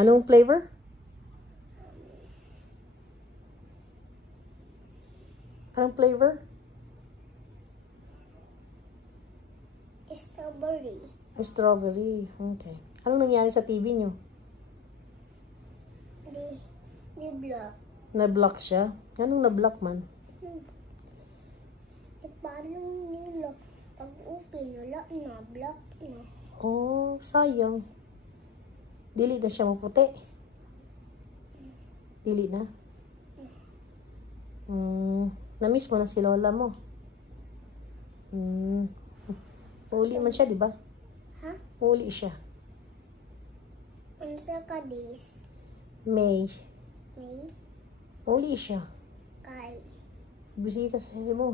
Anong flavor? Anong flavor? Strawberry. Strawberry. Okay. Anong nangyari sa TV nyo? Di block. Na-block siya? Anong na-block man? Paano nila? Pag-open, wala na. Block na. Oh, sayang. Dili na siya maputi. Dili na? Na-miss mo na si lola mo. Uli man siya, di ba? Ha? Uli siya. Unsa ka days? May. May? Uli siya. Kay. Bisita sa mo.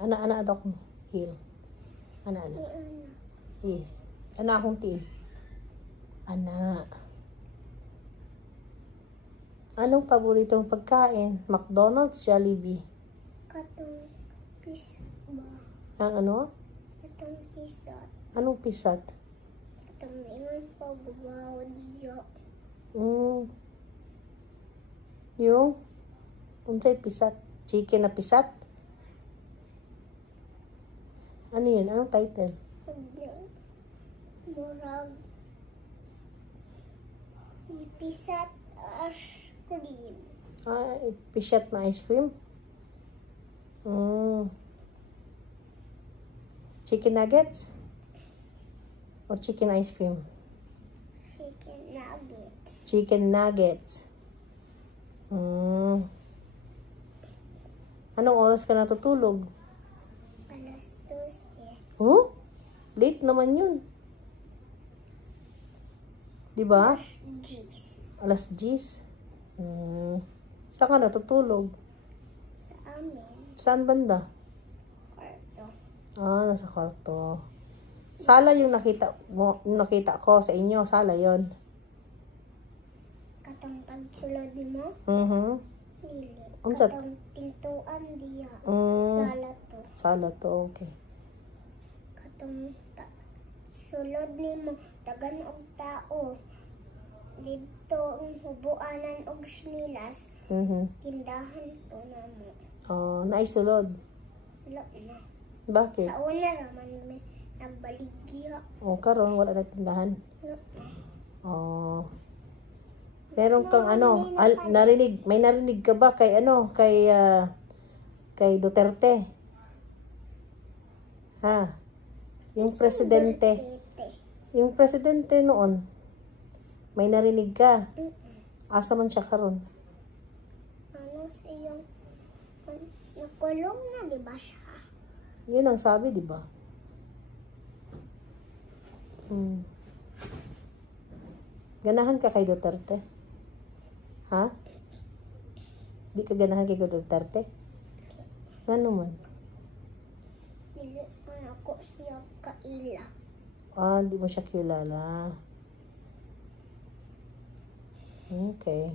Ana adok mo. Hil. Ana. Eh. Ana akong tiil. Ana. Anong paboritong pagkain? McDonald's, Jollibee. Katong pizza ba? Ang ano? Katong pizza. Anong pisat? Katong ingon pa gubaw diya. Yung? Unsay pisat? Chicken na pisat? Ano yun? Anong title? Murag. Ipisat ice cream. Pisat na ice cream? Chicken nuggets? O chicken ice cream? Chicken nuggets. Chicken nuggets. Anong oras ka natutulog? Alas 12. Huh? Late naman yun. Diba? Alas 10. Saan ka natutulog? Sa amin. Saan banda? Kwarto. Nasa kwarto. Sala yung nakita ko sa inyo. Sala yon. Katong pagsulod mo? Dili. Unsa? Katong pintuan diya. Sala to. Sala to, okay. Katong sulod nimo tagan og tao. Dito ang hubuanan og snilas. Tindahan po namo. Naisulod. Wala na. Bakit? Sa una raman may nagbaligya. Karon wala na tindahan. Wala na. Meron kang may narinig ka ba kay kay Duterte? Ha? Yung presidente. Yung presidente noon. May narinig ka? Asa man siya karon? Ano siyang nakulong na, di ba siya? Yun ang sabi, di ba? Ganahan ka kay Duterte? Ha? Di ka ganahan kay Duterte? Ngano man? Dili man ako siya kaila. Di mo siya kilala. Okay.